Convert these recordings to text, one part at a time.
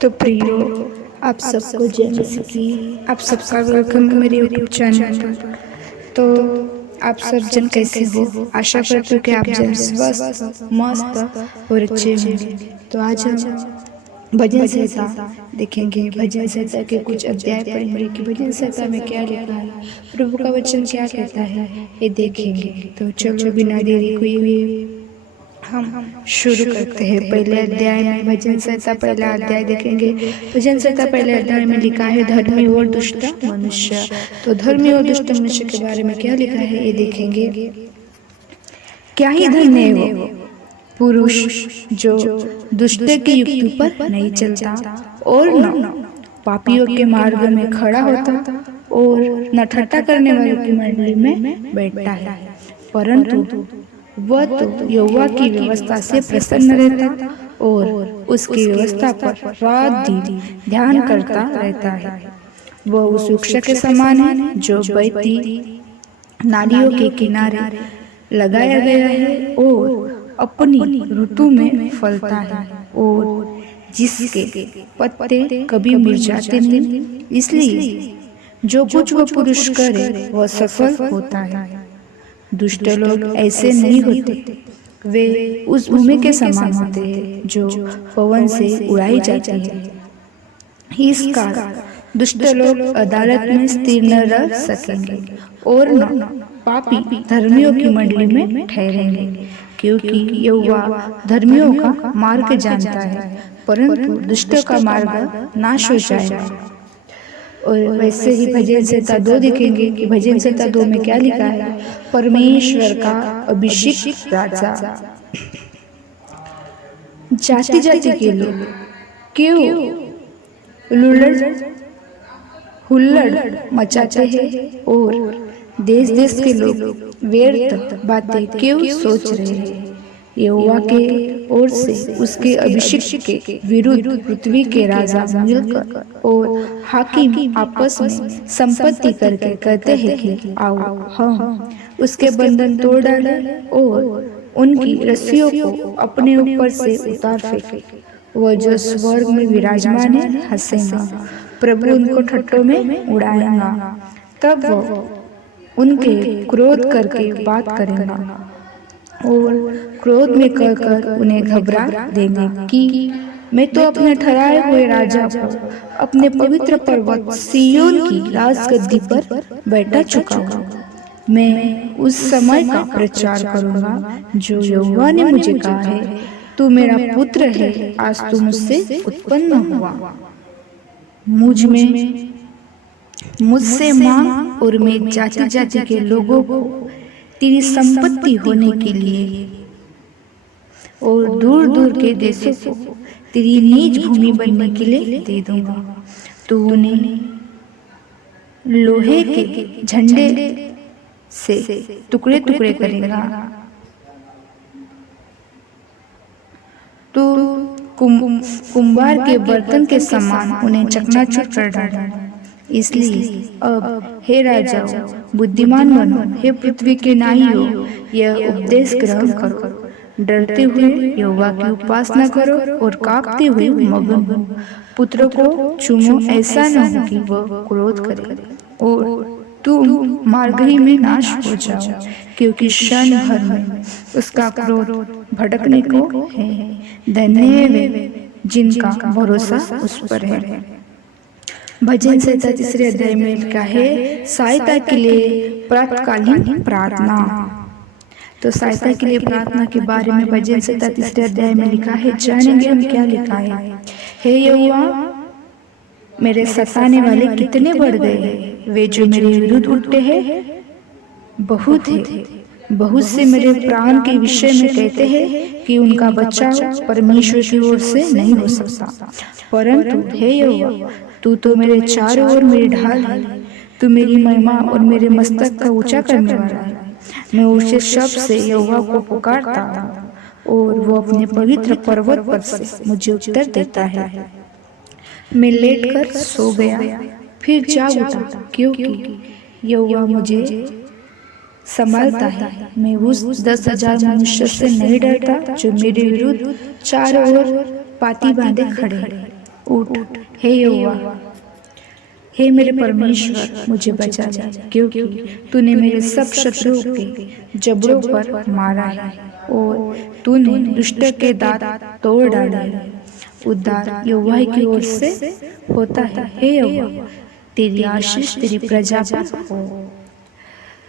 तो प्रियो, आप सबको जय मसीह की। आप सबका वेलकम है मेरे यूट्यूब चैनल पर। तो आप सब जन कैसे हो? आशा करती हूँ कि आप जन स्वस्थ, मस्त और अच्छे होंगे। तो आज हम भजन संहिता देखेंगे। भजन संहिता के कुछ अध्याय पढ़ेंगे कि भजन संहिता में क्या लिखा है, प्रभु का वचन क्या कहता है, ये देखेंगे। तो चलो बिना देरी हुए हम शुरू करते हैं। पहले अध्याय में भजन संहिता पहला अध्याय देखेंगे। भजन संहिता पहले अध्याय में लिखा है धर्मी और दुष्ट मनुष्य। तो धर्मी और दुष्ट मनुष्य के बारे में क्या लिखा है ये देखेंगे। क्या ही धन्य है वो पुरुष जो दुष्ट की युक्ति पर नहीं चलता और न पापियों के मार्ग में खड़ा होता और न ठट्ठा करने वालों की मंडली में बैठता है, परंतु वह तो यहोवा की व्यवस्था से प्रसन्न रहता और उसकी व्यवस्था पर रात दिन ध्यान करता रहता है। वह उस वृक्ष के समान है जो बहती नालियों के किनारे लगाया गया है और अपनी ऋतु में फलता है और जिसके पत्ते कभी मुरझाते नहीं। इसलिए जो कुछ वह पुरुष करे वह सफल होता है। दुष्ट लोग ऐसे नहीं होते, वे उस भूमि के समान होते हैं जो पवन से उड़ाई जाती है। इस कारण दुष्ट लोग अदालत में स्थिर न रह सकेंगे और न पापी धर्मियों की मंडली में ठहरेंगे, क्योंकि यहोवा धर्मियों का मार्ग जानता है, परंतु दुष्टों का मार्ग नाश हो जाएगा। और वैसे ही भजन संहिता 2 देखेंगे कि भजन संहिता 2 में क्या लिखा है। परमेश्वर का अभिषिक्त राजा। जाति जाति के लोग क्यों हुल्लड़ मचाते हैं और देश देश के लोग व्यर्थ बातें क्यों सोच रहे हैं। यहोवा के ओर से उसके अभिषिक्त के विरुद्ध पृथ्वी के राजा मिलकर और हाकिम आपस में संपत्ति करके कहते हैं कि आओ हम उसके बंधन तोड़ डालें और उनकी रस्सियों को अपने ऊपर से उतार फेंके। वह जो स्वर्ग में विराजमान है हंसेगा, प्रभु उनको ठट्ठों में उड़ाएगा। तब वह उनके क्रोध करके बात करेगा और क्रोध में कहकर उन्हें घबरा देगा कि मैं तो अपने ठहराए हुए राजा को अपने पवित्र पर्वत सिय्योन की राजगद्दी पर बैठा चुका हूँ। मैं उस समय का प्रचार करूंगा जो यहोवा ने मुझे कहा है, तू मेरा पुत्र है, आज तू मुझसे उत्पन्न हुआ। मुझसे मांग और मैं जाति जाति के लोगों को तेरी संपत्ति होने के लिए और दूर दूर के देशों को तेरी निज भूमि बनने के लिए दे दूंगा। तू उन्हें लोहे के झंडे से टुकड़े टुकड़े करेगा। तू कुंभार के बर्तन के समान उन्हें चकनाचूर कर डालेगा। इसलिए अब हे राजाओ बुद्धिमान बनो, हे पृथ्वी के नाइयों यह उपदेश ग्रहण करो। डरते हुए यहोवा की उपासना करो और कांपते हुए मगन हो। पुत्र को चूमो, ऐसा न हो कि वह क्रोध करे और तुम मार्ग ही में नाश हो जाओ, क्योंकि क्षण भर में उसका क्रोध भड़कने को है। धन्य वे जिनका भरोसा उस पर है। भजन संहिता 3 अध्याय में लिखा है सहायता के लिए प्रातःकालीन प्रार्थना। तो सहायता के लिए प्रार्थना के बारे में भजन संहिता 3 अध्याय में लिखा है। जानेंगे हम क्या लिखा है। हे यहोवा, मेरे सताने वाले कितने बढ़ गए हैं, वे जो मेरे विरुद्ध उठते हैं बहुत है। बहुत से मेरे प्राण के विषय में कहते हैं कि उनका बचाव परमेश्वर की ओर से नहीं हो सकता, परंतु हे यहोवा, तू तो मेरे चारों ओर मेरी ढाल है। तू मेरी महिमा और मेरे मस्तक का ऊंचा करने वाला है। मैं ऊंचे शब्द से यहोवा को पुकारता हूँ और वो अपने पवित्र पर्वत पर से मुझे उत्तर देता है। मैं लेटकर सो गया, फिर जाग उठा, क्योंकि यहोवा मुझे संभालता है। मैं उस 10,000 मनुष्य से नहीं डरता जो मेरे विरुद्ध चारों ओर पाती बांधे खड़े। उठ हे यहोवा, हे मेरे परमेश्वर, मुझे बचा ले, क्योंकि तूने मेरे सब शत्रुओं के जबड़ों पर मारा है और तूने दुष्ट के दांत तोड़ डाले हैं। उद्धार यहोवा की ओर से होता है। हे यहोवा, तेरी आशीष तेरी प्रजा पर हो।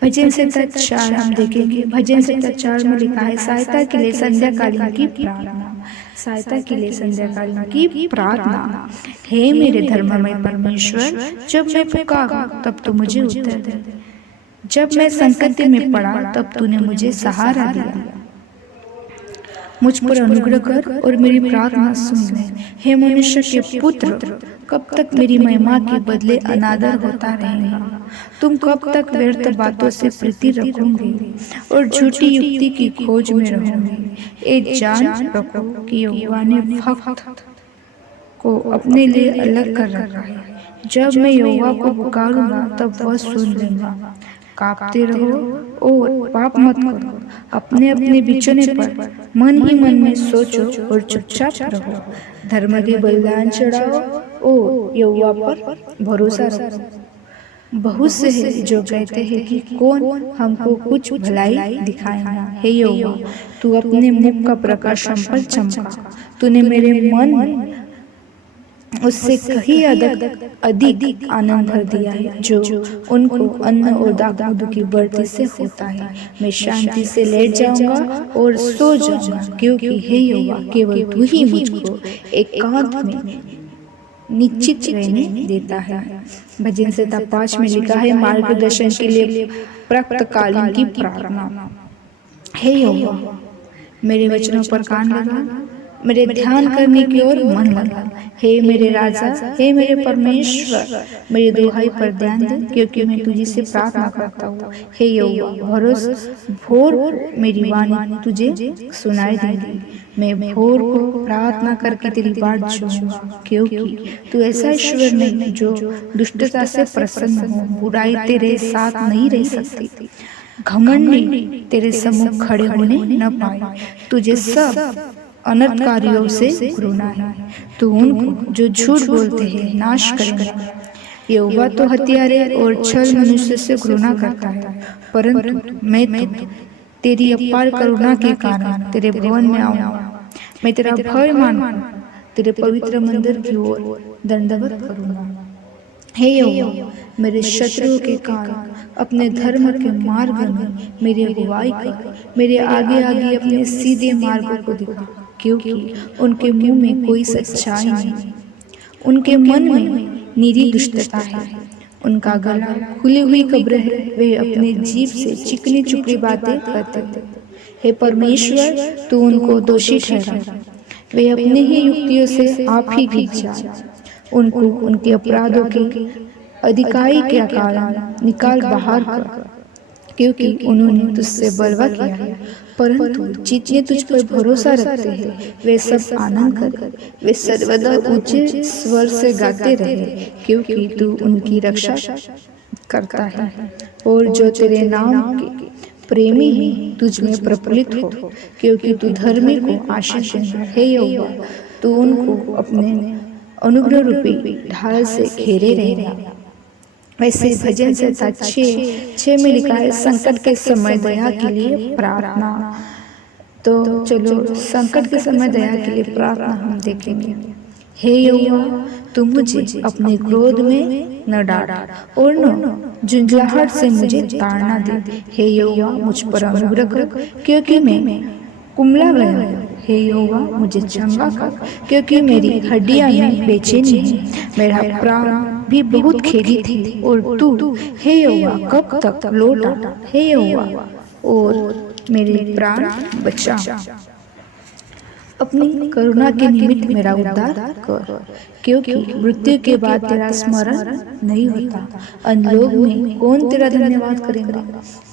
भजन संहिता 4 हम देखेंगे। भजन संहिता 4 में लिखा है, सहायता के लिए संध्याकालीन की प्रार्थना। सहायता के लिए संध्याकालीन की प्रार्थना। हे मेरे धर्ममय परमेश्वर, जब मैं पुकारूं तब तू मुझे उत्तर दे। जब मैं संकट में पड़ा तब तूने मुझे सहारा दिया। मुझ पर अनुग्रह कर और मेरी प्रार्थना सुन ले। हे मनुष्य के पुत्र, कब तक मेरी महिमा के बदले अनादर होता रहेगा? तुम कब तक व्यर्थ बातों से प्रीति रखोगे और झूठी युक्ति की खोज में रहोगे? ये जान रखो कि यहोवा ने भक्त को अपने लिए अलग कर रखा है। जब मैं यहोवा को पुकारूंगा तब वह सुन लेगा। कांपते रहो और पाप मत करो। अपने अपने बिछौने पर मन ही मन में सोचो और चुपचाप रहो। धर्म के बलिदान चढ़ाओ और यहोवा पर भरोसा रखो। बहुत से हैं जो कहते हैं कि कौन हमको कुछ भलाई दिखाएगा। हे यहोवा, तू अपने मुख का प्रकाश हम पर चमका। तूने मेरे मन उससे कहीं अधिक आनंद भर दिया है, जो उनको अन्न और दाखमधु की बढ़ती से होता है। मैं शांति से लेट जाऊंगा और सो जाऊंगा, क्योंकि हे यहोवा, केवल तू ही मुझको एकांत में निश्चित रहने देता है। भजन संहिता 5 में लिखा है, मार्गदर्शन के लिए प्रातःकालीन की प्रार्थना। हे यहोवा, मेरे वचनों पर कान लगा, मेरे ध्यान करने की ओर मन लगा। हे मेरे राजा, हे मेरे परमेश्वर, मेरी दुहाई पर ध्यान दे, क्योंकि मैं तुझी से प्रार्थना करता हूँ। हे यहोवा, भोर मेरी वाणी तुझे सुनाई देगी। मैं भोर को प्रार्थना करके तेरी बाट जोहूंगा, क्योंकि तू ऐसा ईश्वर नहीं जो दुष्टता से प्रसन्न हो। बुराई तेरे साथ नहीं रह सकती। घमंडी तेरे सम्मुख खड़े होने न पाए। तुझे सब अनर्थकारियों से घृणा है। तू उनको जो झूठ बोलते हैं नाश करेगा। यहोवा तो हत्यारे और छल मनुष्य से घृणा करता है, परंतु मैं तो तेरी अपार करुणा के कारण तेरे भवन में आऊंगा। मैं तेरा भय मानूंगा, तेरे पवित्र मंदिर की ओर दंडवत करूंगा। हे यहोवा, मेरे शत्रुओं के कारण अपने धर्म के मार्ग में मेरी अगुवाई कर। मेरे आगे आगे अपने सीधे मार्गों को दिखा, क्योंकि उनके मुंह में कोई सच्चाई नहीं। उनके मन में निरी दुष्टता है। उनका गला खुली हुई कब्र है। वे अपने जीभ से चिकनी चुपड़ी बातें करते थे। हे परमेश्वर, तू उनको दोषी ठहरा। वे अपने ही युक्तियों से आप ही गिर जाए। उनको उनके अपराधों के अधिकारी के कारण निकाल बाहर कर, क्योंकि उन्होंने तुझसे बलवा किया है। परंतु जितने तुझ पर भरोसा रखते हैं वे सब आनंद करें। वे सर्वदा ऊंचे स्वर से गाते रहे, क्योंकि तू उनकी रक्षा करता है। और जो तेरे नाम के प्रेमी हैं तुझ में प्रफुल्लित हो, क्योंकि तू धर्मी को आशीष देता है। हे यहोवा, तू उनको अपने अनुग्रह रूपी ढाल से घेरे रहेगा। वैसे भजन संहिता 6 में लिखा है, संकट के समय दया के लिए प्रार्थना। तो चलो संकट के समय दया के लिए प्रार्थना हम देखेंगे। हे यहोवा, तू मुझे अपने क्रोध में न डांट और न झुंझलाहट से मुझे ताड़ना दे। हे यहोवा, मुझ पर अनुग्रह कर, क्योंकि मैं कुम्हला गया हूँ। हे यहोवा, मुझे चंगा कर, क्योंकि मेरी हड्डियां में बेचैनी है। मेरा प्राण भी बहुत खेदी थी, और तू हे यहोवा कब तक लौट आ। हे यहोवा, और मेरे प्राण बचा। अपनी करुणा के निमित्त मेरा उद्धार कर, क्योंकि मृत्यु के बाद तेरा स्मरण नहीं होता। अनलोक में कौन तेरा धन्यवाद करेगा?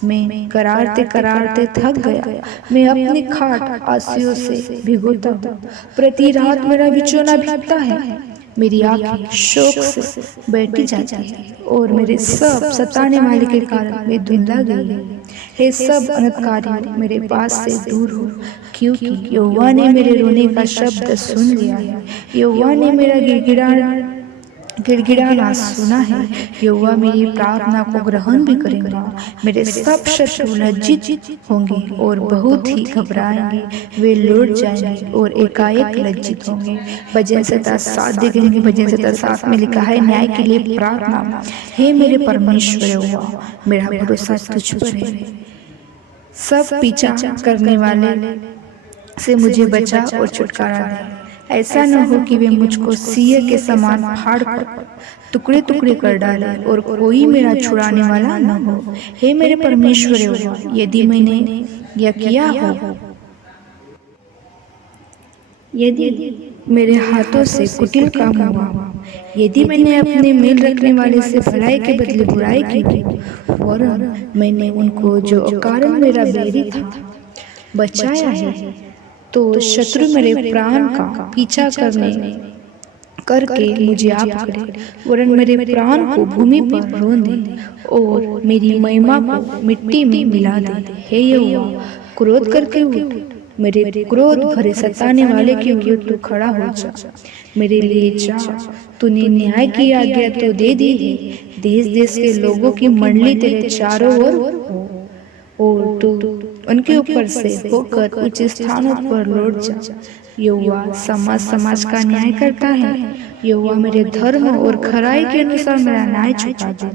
मैं करारते करारते थक गया। मैं अपनी खाट आंसुओं से भिगोता हूँ। प्रति रात मेरा बिछौना भीगता है। मेरी आंखें शोक से बैठी जाती है और मेरे सब सताने वाले के कारण मैं धुंधला गई है। हे सब अनर्थकारियों, मेरे पास से दूर हो, क्योंकि यहोवा ने मेरे रोने का शब्द सुन लिया है। यहोवा ने मेरा गिड़गिड़ाना सुना है। यहोवा मेरी प्रार्थना को ग्रहण भी करेगा। मेरे सब शत्रु लज्जित होंगे और बहुत ही घबराएंगे। वे लौट जाएंगे और एकाएक लज्जित होंगे। भजन संहिता 7 देखेंगे। भजन संहिता 7 में लिखा है, न्याय के लिए प्रार्थना। हे मेरे परमेश्वर यहोवा, मेरा भरोसा तुझ पर है। सब पीछा करने वाले से मुझे बचा और छुटकारा दे। ऐसा न हो कि वे मुझको सिंह के समान फाड़ टुकड़े टुकड़े कर डाले और कोई मेरा छुड़ाने वाला न हो। हे मेरे परमेश्वर यहोवा, यदि मैंने यह किया हो, यदि मेरे हाथों से कुटिल काम हुआ, यदि मैंने अपने मेल रखने वाले से भलाई के बदले बुराई की हो, और मैंने उनको जो अकारण मेरा बैरी था बचाया है, तो शत्रु मेरे प्राण का पीछा करके मुझे आ पकड़े, वरन मेरे प्राण को भूमि पर रोन दे और मेरी महिमा को मिट्टी में मिला दे। हे यहोवा, क्रोध करके उठ, मेरे क्रोध भरे सताने वाले के विरुद्ध तू खड़ा हो जा। मेरे लिए जा, तूने न्याय की आज्ञा तो दे दी है। देश देश के लोगों की मंडली तेरे चारों ओर हो और तू उनके ऊपर से होकर उच्च स्थानों पर लौट जा। यहोवा समाज समाज का न्याय करता है। यहोवा मेरे धर्म और खराई के अनुसार मेरा न्याय चुका दे।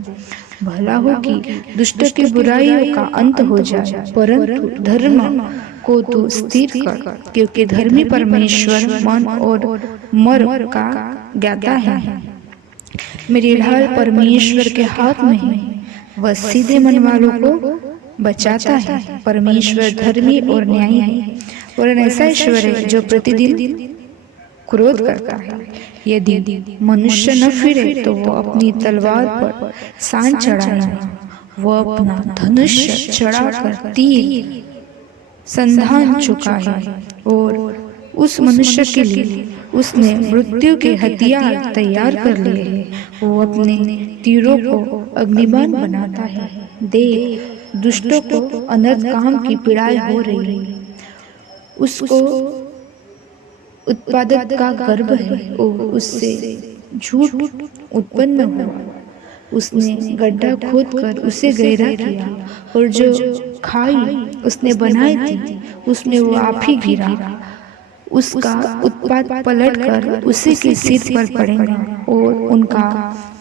भला हो कि दुष्ट की बुराइयों का अंत हो जाए, परंतु धर्म को तू स्थिर कर, क्योंकि धर्मी परमेश्वर मन और मर का ज्ञाता है। मेरी ढाल परमेश्वर के हाथ में है, वह सीधे मन वालों को बचाता है। परमेश्वर धर्मी और न्यायी है, और ऐसा ईश्वर है जो प्रतिदिन क्रोध करता है। यदि मनुष्य न फिरे तो वो अपनी तलवार पर सान चढ़ाएगा। वह अपना धनुष चढ़ाकर तीर संधान चुका है, और उस मनुष्य के लिए उसने मृत्यु के हथियार तैयार कर लिए हैं। वो अपने तीरों को अग्निबाण बनाता है। देख, दुष्टों को अनर्थ काम की पीड़ाएं हो रही है। उसको उत्पादक का गर्भ है और उससे झूठ उत्पन्न हुआ। उसने गड्ढा खोदकर उसे गहरा किया, और जो खाई उसने बनाई थी उसमें वो आप ही गिरा। उसका उत्पाद पलटकर उसी के सिर पर पड़ेगा और उनका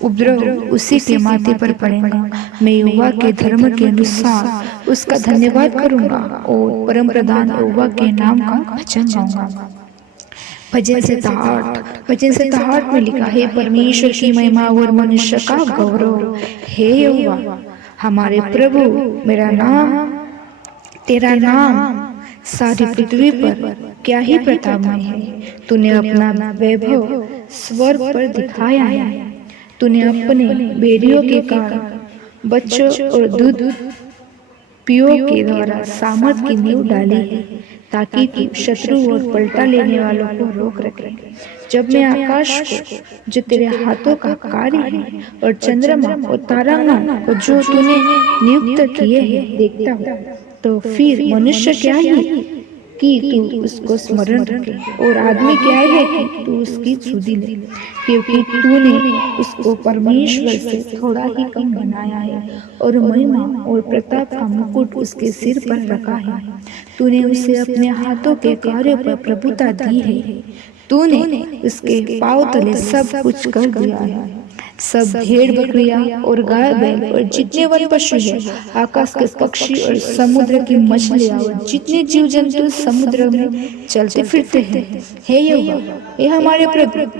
उपद्रव उसी के माथे पर पड़ेगा। मैं यहोवा के धर्म के अनुसार उसका धन्यवाद करूंगा और परम प्रधान यहोवा के नाम का भजन गाऊंगा। भजन संहिता 8 में लिखा है, परमेश्वर की महिमा और मनुष्य का गौरव। हे यहोवा हमारे प्रभु, तेरा नाम सारी पृथ्वी पर क्या ही प्रतापमय है। तूने अपना वैभव स्वर्ग पर दिखाया है। तूने अपने बेरियों के कारण बच्चों और दूध पियों के द्वारा सामर्थ की नींव डाली है, ताकि तू शत्रु और पलटा लेने वालों को रोक रखे। जब मैं आकाश को, जो तेरे हाथों का कार्य है, और चंद्रमा और तारागण को जो तूने नियुक्त किए हैं देखता हूँ, तो फिर मनुष्य क्या है कि तू उसको स्मरण रखे, और आदमी क्या है कि तू उसकी सुधि ले, क्योंकि तूने उसको परमेश्वर से थोड़ा ही कम बनाया है, और महिमा और प्रताप का मुकुट उसके सिर पर रखा है। तूने उसे अपने हाथों के कार्यों पर प्रभुता दी है। तूने उसके पांव तले सब कुछ कर दिया है। सब भेड़ बकरियां और गाय बैल और जितने वन पशु हैं, आकाश के पक्षी और समुद्र की मछलियां और जितने जीव जंतु समुद्र में चलते फिरते हैं। हे यहोवा, हे हमारे प्रभु,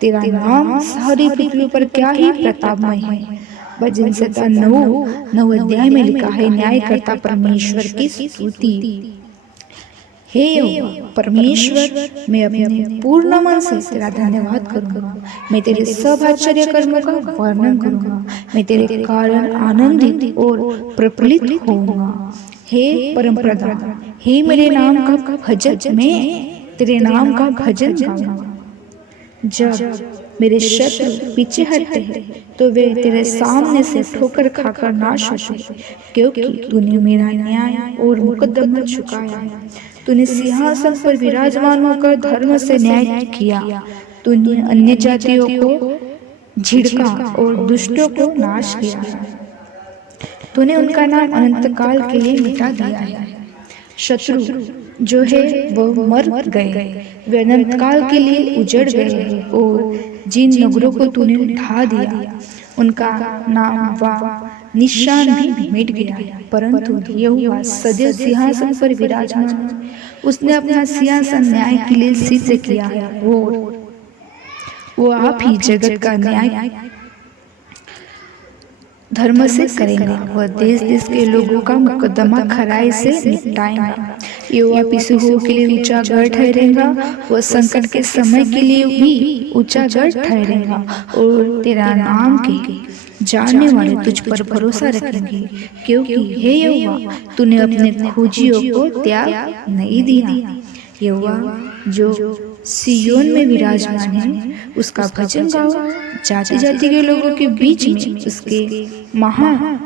तेरा नाम सारी पृथ्वी पर क्या ही प्रतापमय है। भजन संहिता 9 अध्याय में लिखा है, न्यायकर्ता परमेश्वर की स्तुति। हे यहोवा परमेश्वर, मैं अपने पूर्ण मन से तेरा धन्यवाद करूंगा। मैं तेरे सब आश्चर्य कर्मों का वर्णन करूंगा। मैं तेरे कारण आनंदित और प्रफुल्लित होऊंगा। हे परम प्रधान, हे मेरे नाम का भजन, मैं तेरे नाम का भजन गाऊंगा। जब मेरे शत्रु पीछे हटते हैं तो वे तेरे सामने से ठोकर खाकर नाश होते हैं, क्योंकि तूने मेरा न्याय और मुकद्दमा झुकाया है। तूने सिंहासन पर विराजमान होकर धर्म से न्याय किया। तूने अन्य जातियों को झिड़का और दुष्टों को नाश किया है। तूने उनका नाम अनंत काल के लिए मिटा दिया है। शत्रु जो है वो मर गए, वे अनंत काल के लिए उजड़ गए हैं, और जिन नगरों को तूने ढा दिया उनका नाम व निशान भी मिट गया। परंतु यहोवा सदैव सिंहासन पर विराजमान है। उसने अपना सिंहासन न्याय के लिए सिद्ध किया है। वो आप ही जगत का न्याय धर्म से करेंगे। वह देश देश के लोगों का मुकदमा खराई से निपटाएंगा। यहोवा पिछुओं के लिए ऊंचा गढ़ ठहरेगा। वह संकट के समय के लिए भी ऊंचा गढ़ ठहरेगा, और तेरा नाम के जानने वाले तुझ पर भरोसा रखेंगे, क्योंकि हे यहोवा तूने अपने खोजियों को त्याग नहीं दिया। यहोवा जो सियोन में विराजमान है उसका भजन गाओ। जाति जाति के लोगों के बीच में उसके महान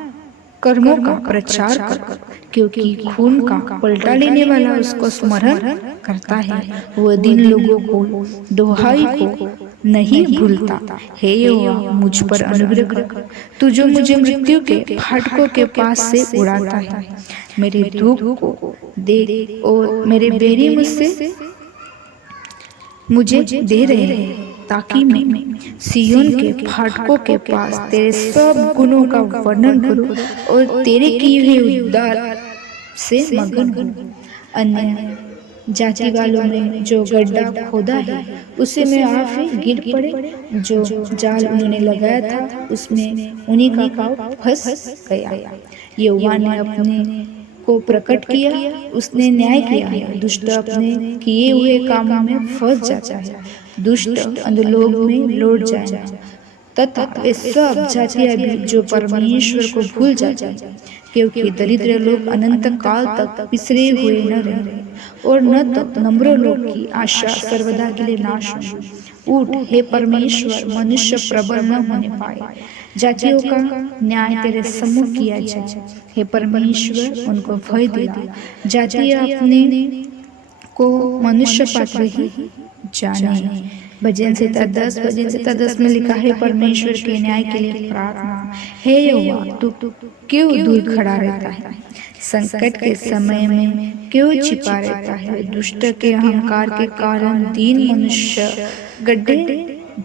कर्मों का प्रचार करो, क्योंकि खून का पलटा लेने वाला उसको स्मरण करता है। वह दिन लोगों को दोहाई को नहीं भूलता। हे यहोवा मुझ पर अनुग्रह कर। तू जो मुझे मृत्यु के फाटकों के पास से उड़ाता है, मेरे दुख को देख, और मेरे बैरी मुझे दे रहे हैं, ताकि मैं सियोन के फाटकों के पास तेरे सब गुणों का वर्णन करूं और तेरे किए हुए उद्धार से मगन हूं। अन्य जाति वालों में जो गड्ढा खोदा है उसे में आप ही गिर पड़े। जो जाल उन्होंने लगाया था उसमें उन्हीं का पाँव फंस गया। यहोवा ने अपने को प्रकट किया, उसने न्याय किया है। दुष्ट अपने किए हुए कामों में फंस जाता है। दुष्ट अधोलोक में लौट जाएगा, तथा वे सब जातियां भी जो परमेश्वर को भूल जाते हैं, क्योंकि दरिद्र लोग अनंत काल तक पिसरे हुए न रहे, और न तो नम्र लोग की आशा सर्वदा के लिए नाश होगी। उठ हे परमेश्वर, मनुष्य प्रबल न होने पाए। जातियों का न्याय तेरे सम्मुख किया जाए। हे परमेश्वर उनको भय दे दे। जातियां अपने को मनुष्य पात्र ही जाने। भजन संहिता 10 भजन संहिता 10 में लिखा है, परमेश्वर के न्याय के लिए प्रार्थना। हे यहोवा तू क्यों दूर खड़ा रहता है? संकट के समय में क्यों छिपा रहता है? दुष्ट के अहंकार के कारण दीन मनुष्य गड्ढे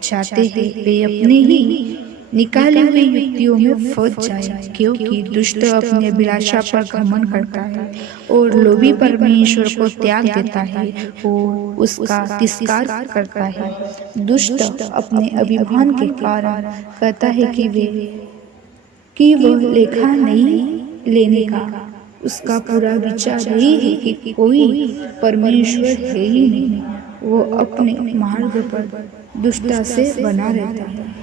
जाते हैं, वे अपने ही निकाली हुई युक्तियों में फंस जाए, क्योंकि दुष्ट अपने अभिलाषा पर घमंड करता है और लोभी परमेश्वर को त्याग देता है और उसका तिरस्कार करता है। दुष्ट अपने अभिमान के कारण कहता है कि वह लेखा नहीं लेने का। उसका पूरा विचार यही है कि कोई परमेश्वर है ही नहीं। वो अपने मार्ग पर दुष्टता से बना रहता है।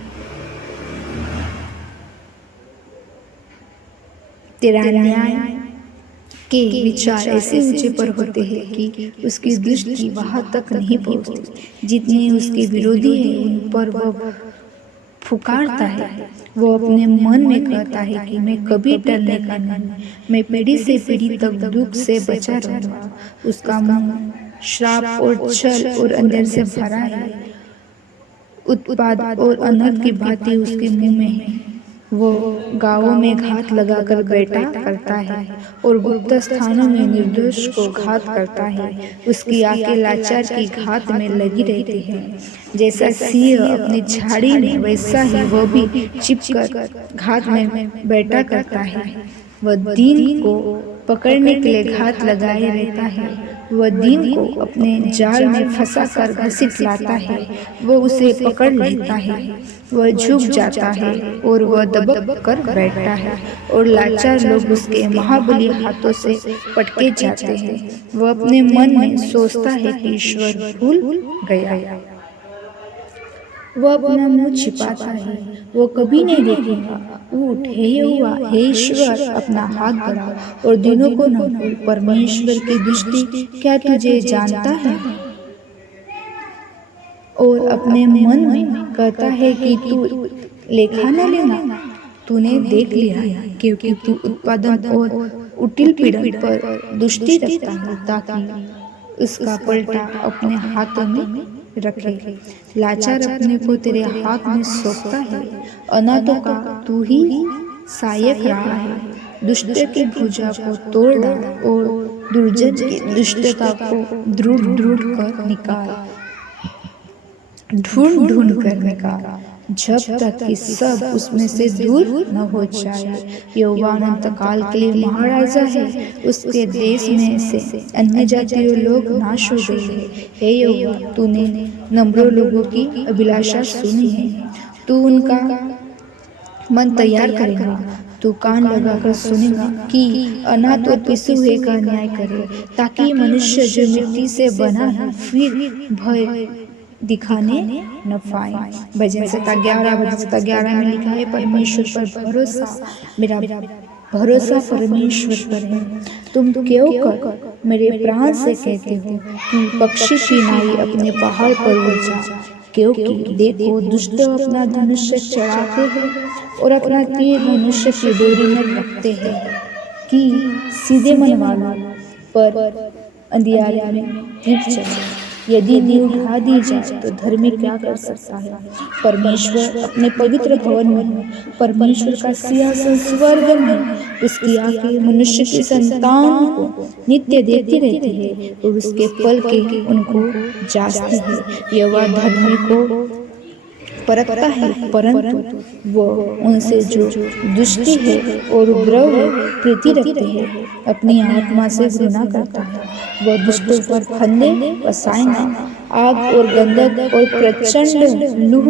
तेरा न्याय के विचार ऐसे ऊंचे पर होते हैं कि उसकी दृष्टि वहां तक नहीं पहुंचती। जितने उसके विरोधी हैं उन पर वह फुकारता है। वो अपने मन में कहता है कि मैं कभी टलने का नहीं, मैं पीढ़ी से पीढ़ी तक दुख से बचा रहूंगा। उसका मुंह श्राप और छल और अंधेर से भरा है। उत्पाद और अनर्थ की बातें उसके मुंह में है। वो गांवों में घात लगाकर बैठा करता है और गुप्त स्थानों में निर्दोष को घात करता है। उसकी आंखें लाचार की घात में लगी रहती हैं। जैसा सिंह अपनी झाड़ी में, वैसा ही वह भी छिपकर घात में बैठा करता है। वह दीन को पकड़ने के लिए घात लगाए रहता है। वह दीन को अपने जाल में फंसा कर घसीट लाता है। वह उसे पकड़ लेता है। वह झुक जाता है और वह दबक कर बैठता है और लाचार लोग उसके महाबली हाथों से पटके जाते हैं। वह अपने मन में सोचता है कि ईश्वर भूल गया। वह अपना मुंह छिपाता है, वो कभी नहीं देखेगा। उठ हे यहोवा, हे ईश्वर, अपना हाथ बढ़ा और दिनों को न भूल। परमेश्वर की दृष्टि क्या तुझे जानता है और अपने मन में कहता है कि तू लेखा न लेना, तूने देख लिया है, क्योंकि तू उत्पादन और उटिल पीड़न पर दृष्टि रखता है ताकि उसका पलटा अपने हाथों में रखे। लाचार अपने को तेरे हाथ में सौंपता है, अनाथों का तू ही सहायक रहा है। दुष्ट की भुजा को तोड़ डाल और दुर्जन की दुष्टता को ढूंढ ढूंढ कर निकाल, जब तक कि सब उसमें से दूर न हो जाए। यहोवा अनंत काल के लिए महाराजा है, उसके देश में से अन्य जातियों लोग नाश हो गए हैं। हे यहोवा, तूने नम्रों लोगों की अभिलाषा सुनी है, तू उनका मन तैयार करेगा। तू कान लगाकर सुनेगा कि अनाथ और पिसे हुए का न्याय करे, ताकि मनुष्य जो मिट्टी से बना है फिर भय दिखाने न पाए। भजन 11 में लिखा है, परमेश्वर पर भरोसा, मेरा भरोसा परमेश्वर पर है। तुम क्यों कर मेरे प्राण से कहते हो कि पक्षी की नाई अपने पहाड़ पर उड़ जा, क्योंकि देखो दुष्ट अपना धनुष्य चढ़ाते हैं और अपना तीर मनुष्य की डोरी में रखते हैं कि सीधे मन वालों पर अंधियारे में गिर जाए। यदि नींव ढा दी जाए तो धर्मी क्या कर सकता है? परमेश्वर अपने पवित्र भवन में है, परमेश्वर का सिंहासन स्वर्ग में है। उसकी आंखें मनुष्य की संतान को नित्य देखती रहती है और उसके फल के उनको जांचती है। यहोवा धर्मी को परखता है, परंतु वह उनसे जो दुष्टी है और उपद्रव है प्रीति रखते हैं, अपनी आत्मा से घृणा करता है। वह दुष्टों पर फंदे बसाएगा, आग और गंधक और प्रचंड लूह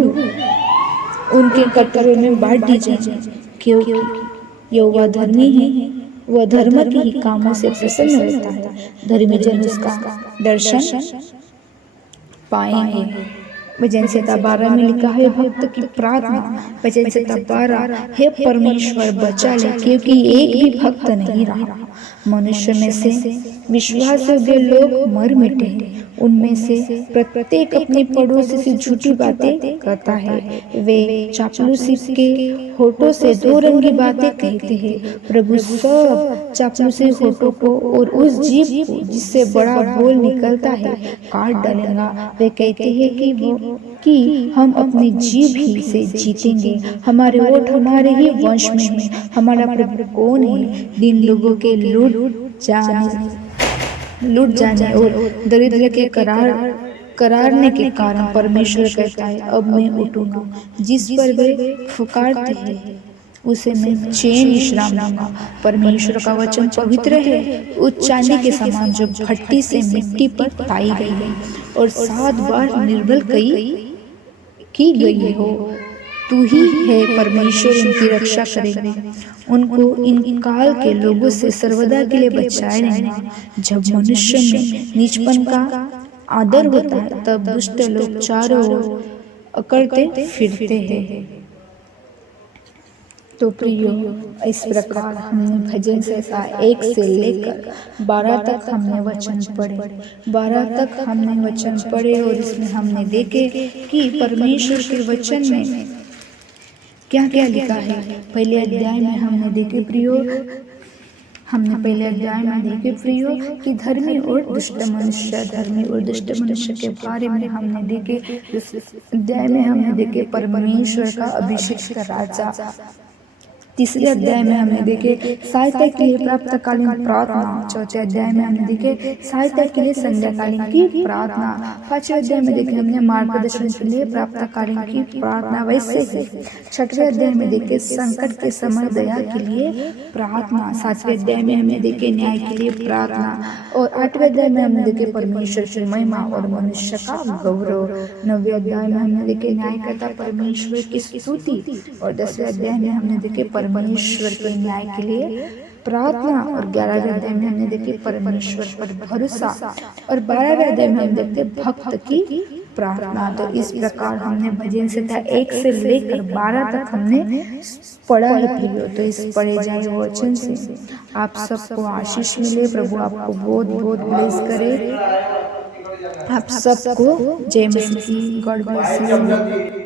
उनके कटोरों में बांट दी जाएगी। क्योंकि यहोवा धर्मी है, वह धर्म के ही कामों से प्रसन्न रहता है। धर्मी जन उसका दर्शन पाएंगे। भजन 12 में लिखा है, भक्त की प्रार्थना। भजन 12, हे परमेश्वर बचा ले, क्योंकि एक भी भक्त नहीं रहा। मनुष्य में से विश्वास योग्य लोग मर मिटे हैं, उनमें से प्रत्येक अपने पड़ोसी से झूठी बातें करता है। वे चापलूसी के होठों से दो रंगी बातें कहते हैं। प्रभु सब चापलूसी होठों को और उस जीभ को जिससे बड़ा बोल निकलता है काट डालेगा। वे कहते हैं कि हम अपनी जीभ ही से जीतेंगे, हमारे ओठ हमारे ही वंश में है, हमारा प्रभु कौन है? दिन लोगों के लूट जाने और दरिद्र के करारने के कारण परमेश्वर कहता है, अब मैं उठूंगा। जिस पर वे फुकारते हैं उसे मैं चैन विश्राम दूंगा। परमेश्वर का वचन पवित्र है, उस चांदी के समान जो भट्टी से मिट्टी पर ताई गई है और 7 बार निर्बल की गई हो। तू ही है परमेश्वर, उनकी रक्षा करेगा, उनको इन काल के लोगों से सर्वदा के लिए बचाए रहेगा। जब मनुष्य में नीचपन का आदर होता है तब दुष्ट लोग चारों ओर अकड़ते फिरते हैं। तो प्रियो, इस प्रकार हमने भजन संहिता 1 से लेकर 12 तक हमने वचन पढ़े और इसमें हमने देखे कि परमेश्वर के वचन में क्या क्या लिखा है। पहले अध्याय में हमने देखे प्रियो कि धर्मी और दुष्ट मनुष्य के बारे में हमने देखे। इस अध्याय में हमने देखे परमेश्वर का अभिषिक्त राजा। तीसरे अध्याय में हमने देखे सहायता के लिए प्राप्तकालीन प्रार्थना। चौथे अध्याय में हमने देखे सहायता के लिए संध्याकालीन की प्रार्थना। पांचवें अध्याय में देखे हमने मार्गदर्शन के लिए प्राप्तकालीन की प्रार्थना। वैसे ही छठवें अध्याय में देखे संकट के समय दया के लिए प्रार्थना। सातवें अध्याय में हमने देखे न्याय के लिए प्रार्थना और आठवें अध्याय में हमने देखे परमेश्वर की महिमा और मनुष्य का गौरव। नौवें अध्याय में हमने देखे न्यायकर्ता परमेश्वर की स्तुति और 10वें अध्याय में हमने देखे परमेश्वर के न्याय के लिए प्रार्थना और 11वें अध्याय में हमने देखे परमेश्वर पर भरोसा और 12वें अध्याय में हम देखते भक्त की प्रार्थना। तो इस प्रकार हमने भजन संहिता 1 से लेकर 12 तक हमने पढ़ा है प्रियो। तो इस पढ़े जाए वचन से आप सबको आशीष मिले। प्रभु आपको बहुत बहुत ब्लेस करे। आप सबको जय मसीह की, गॉड ब्लेस यू।